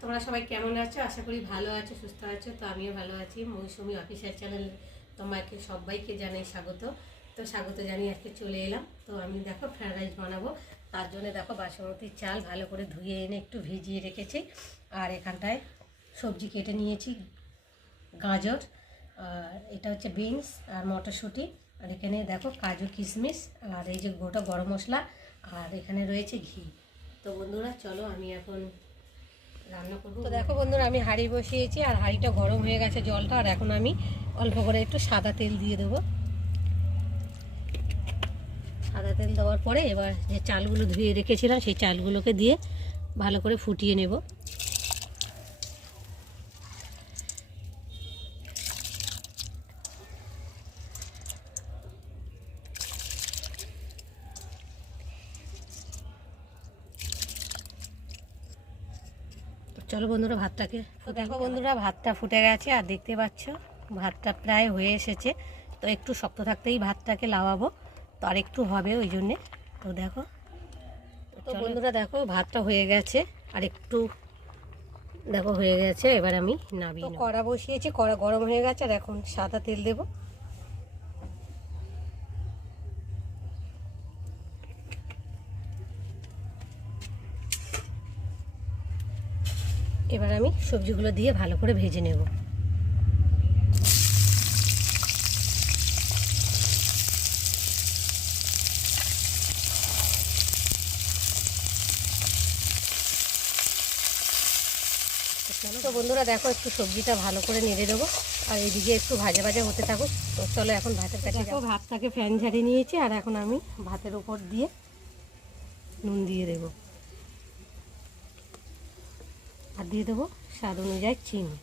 তোমরা সবাই কেমন আছো? আশা করি ভালো আছো, সুস্থ আছো। তো আমিও ভালো আছি। মৌসুমি অফিসিয়াল চ্যানেল তোমাকে সবাইকে জানাই স্বাগত। তো স্বাগত জানিয়ে আজকে চলে এলাম। তো আমি দেখো ফ্রায়েড রাইস বানাবো। তার জন্য দেখো বাসমতি চাল ভালো করে ধুয়ে এনে একটু ভিজিয়ে রেখেছি। আর এখানটায় সবজি কেটে নিয়েছি, গাজর, আর এটা হচ্ছে বিনস আর মটরশুঁটি। আর এখানে দেখো কাজু কিশমিশ, আর এই যে গোটা গরম মশলা, আর এখানে রয়েছে ঘি। তো বন্ধুরা চলো আমি এখন রান্না করবো। তো দেখো বন্ধুরা, আমি হাঁড়ি বসিয়েছি আর হাঁড়িটা গরম হয়ে গেছে জলটা। আর এখন আমি অল্প করে একটু সাদা তেল দিয়ে দেবো। সাদা তেল দেওয়ার পরে এবার যে চালগুলো ধুয়ে রেখেছিলাম সেই চালগুলোকে দিয়ে ভালো করে ফুটিয়ে নেব। চলো বন্ধুরা ভাতটাকে, তো দেখো বন্ধুরা ভাতটা ফুটে গেছে আর দেখতে পাচ্ছ ভাতটা প্রায় হয়ে এসেছে। তো একটু শক্ত থাকতেই ভাতটাকে লাওয়াবো, তো আর একটু হবে ওই জন্যে। তো দেখো, তো বন্ধুরা দেখো ভাতটা হয়ে গেছে আর একটু দেখো হয়ে গেছে। এবার আমি নামিয়ে নেব। কড়া বসিয়েছি, কড়া গরম হয়ে গেছে আর এখন সাদা তেল দেব। এবার আমি সবজিগুলো দিয়ে ভালো করে ভেজে নেব। তো বন্ধুরা দেখো একটু সবজিটা ভালো করে নেড়ে দেবো আর এইদিকে একটু ভাজা ভাজা হতে থাকুক। তো চলো এখন ভাতের কাছে দেখো ভাতটাকে ফ্যান ঝাড়িয়ে নিয়েছি আর এখন আমি ভাতের উপর দিয়ে নুন দিয়ে দেব আর দিয়ে দেবো স্বাদ অনুযায়ী চিনি।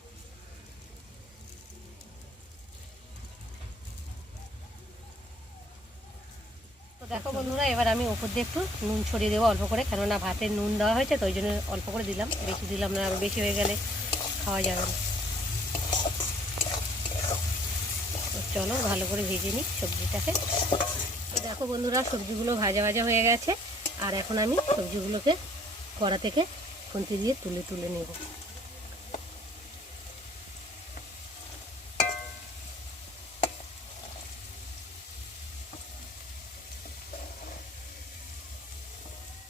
তো দেখো বন্ধুরা এবার আমি ওপর দিয়ে একটু নুন ছড়িয়ে দেবো অল্প করে, কেননা ভাতে নুন দেওয়া হয়েছে তো ওই জন্য অল্প করে দিলাম, বেশি দিলাম না, আরও বেশি হয়ে গেলে খাওয়া যাবে না। তো চলো ভালো করে ভেজে নিই সবজিটাকে। তো দেখো বন্ধুরা সবজিগুলো ভাজা ভাজা হয়ে গেছে আর এখন আমি সবজিগুলোকে কড়া থেকে খুন্তি দিয়ে তুলে তুলে নেব।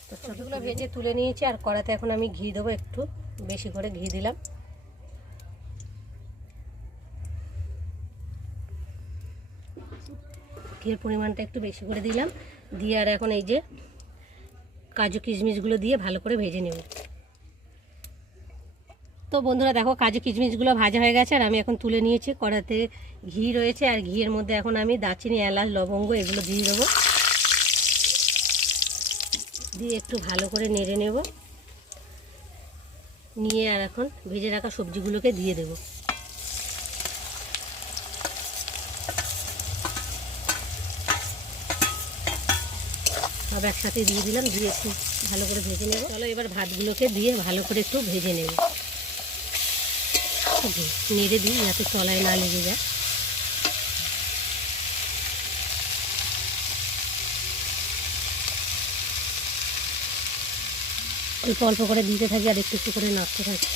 তো সবজিগুলো ভেজে তুলে নিয়েছি আর কড়াতে এখন আমি ঘি দেবো, একটু বেশি করে ঘি দিলাম। ঘির পরিমাণটা একটু বেশি করে দিলাম, দিয়ে আর এখন এই যে কাজু কিশমিশগুলো দিয়ে ভালো করে ভেজে নেব। তো বন্ধুরা দেখো কাজু কিশমিশগুলো ভাজা হয়ে গেছে আর আমি এখন তুলে নিয়েছি। কড়াতে ঘি রয়েছে আর ঘিয়ের মধ্যে এখন আমি দারচিনি, এলাচ, লবঙ্গ এগুলো দিয়ে দেবো, দিয়ে একটু ভালো করে নেড়ে নেব। নিয়ে আর এখন ভেজে রাখা সবজিগুলোকে দিয়ে দেব। সব একসাথে দিয়ে দিলাম, দিয়ে একটু ভালো করে ভেজে নেব। চলো এবার ভাতগুলোকে দিয়ে ভালো করে একটু ভেজে নেব, নেড়ে দিই যাতে তলায় না লেগে যায়। অল্প অল্প করে দিতে থাকি আর একটু একটু করে নাড়তে থাকি।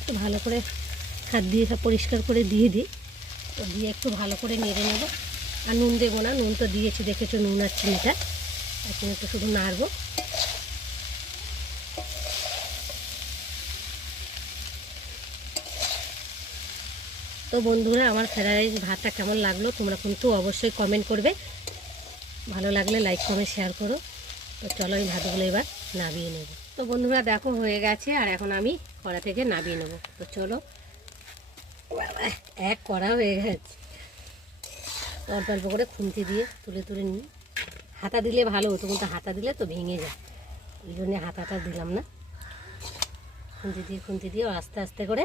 একটু ভালো করে হাত দিয়ে সব পরিষ্কার করে দিয়ে দিই। তো দিয়ে একটু ভালো করে নেড়ে নেব। আর নুন দেবো না, নুন তো দিয়েছি দেখেছো, নুন আর চিনিটা। এখন একটু শুধু নাড়বো। তো বন্ধুরা আমার ফ্রায়েড রাইস ভাতটা কেমন লাগলো তোমরা কিন্তু অবশ্যই কমেন্ট করবে, ভালো লাগলে লাইক কমেন্ট শেয়ার করো। তো চলো এই ভাতগুলো এবার নামিয়ে নেব। তো বন্ধুরা দেখো হয়ে গেছে আর এখন আমি কড়া থেকে নামিয়ে নেব। তো চলো, এক কড়া হয়ে গেছে। অল্প অল্প করে খুন্তি দিয়ে তুলে তুলে নিই। হাতা দিলে ভালো হতো কিন্তু হাতা দিলে তো ভেঙে যায়, ওই জন্যে হাতাটা দিলাম না। খুন্তি দিয়ে আস্তে আস্তে করে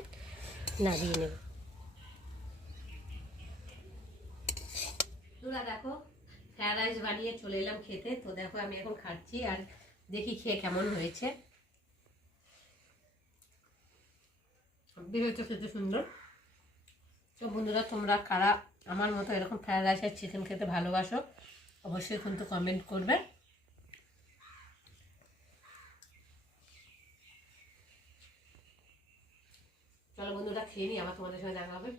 নামিয়ে নেব। তোরা দেখো ফ্রায়েড রাইস বানিয়ে চলে এলাম খেতে। তো দেখো আমি এখন খাচ্ছি আর দেখি খেয়ে কেমন হয়েছে। বেরোচ্ছে খেতে সুন্দর। তো বন্ধুরা, তোমরা কারা আমার মতো এরকম ফ্রায়েড রাইস আর চিকেন খেতে ভালোবাসো অবশ্যই কিন্তু কমেন্ট করবে। চলো বন্ধুরা, খেয়ে নিই, আবার তোমাদের সঙ্গে দেখা হবে।